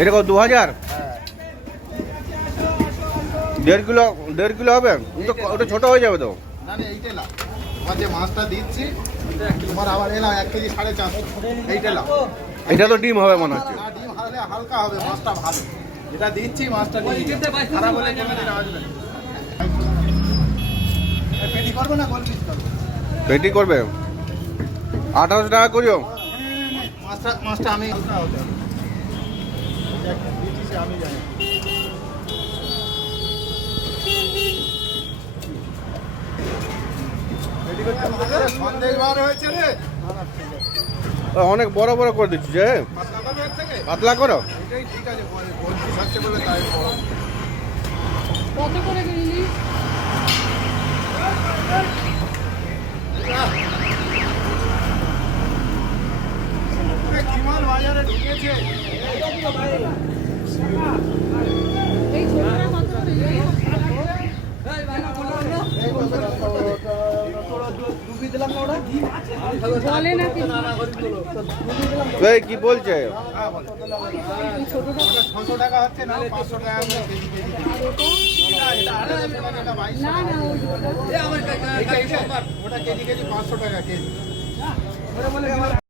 এটা কত 2000? হ্যাঁ 1.5 কিলো হবে তো, ওটা ছোট হয়ে যাবে তো। না না এইটা লাও, তোমার যে মাছটা দিচ্ছি তোমার আবার এলাম 1 কেজি 450, এইটা লাও। এটা তো ডিম হবে মনে হচ্ছে। না ডিম হালকা হালকা হবে, মাছটা ভালো যেটা দিচ্ছি, মাছটা নিয়ে খারাপ হলে কোনোদিন আসবে না। পেটি করবে না গোল পিস করবে? পেটি করবে 1800 টাকা করিও। মাছটা আমি হালকা হতে হবে, দিচ্ছি আমি জানি। সন্দেশ বার হয়েছে রে। অনেক বড় বড় করে দিচ্ছি যে, পাতলা করবে এর থেকে? পাতলা করো। এটাই ঠিক আছে, গোল পিস হচ্ছে বলে তাই বড়। কত করে কিনলি? কি মাল বাজারে ঢুকেছে? এই ছোটটা কত করে? বলে না কি? এই কি বলছে? হ্যাঁ বলো। ওটা 600 টাকা হচ্ছে না, 500 টাকা করে কেজি কেজি। না, এটা 1800 টাকা, এটা 2200 না না ওই টাকা। ওটা কেজি কেজি 500 টাকা কেজি।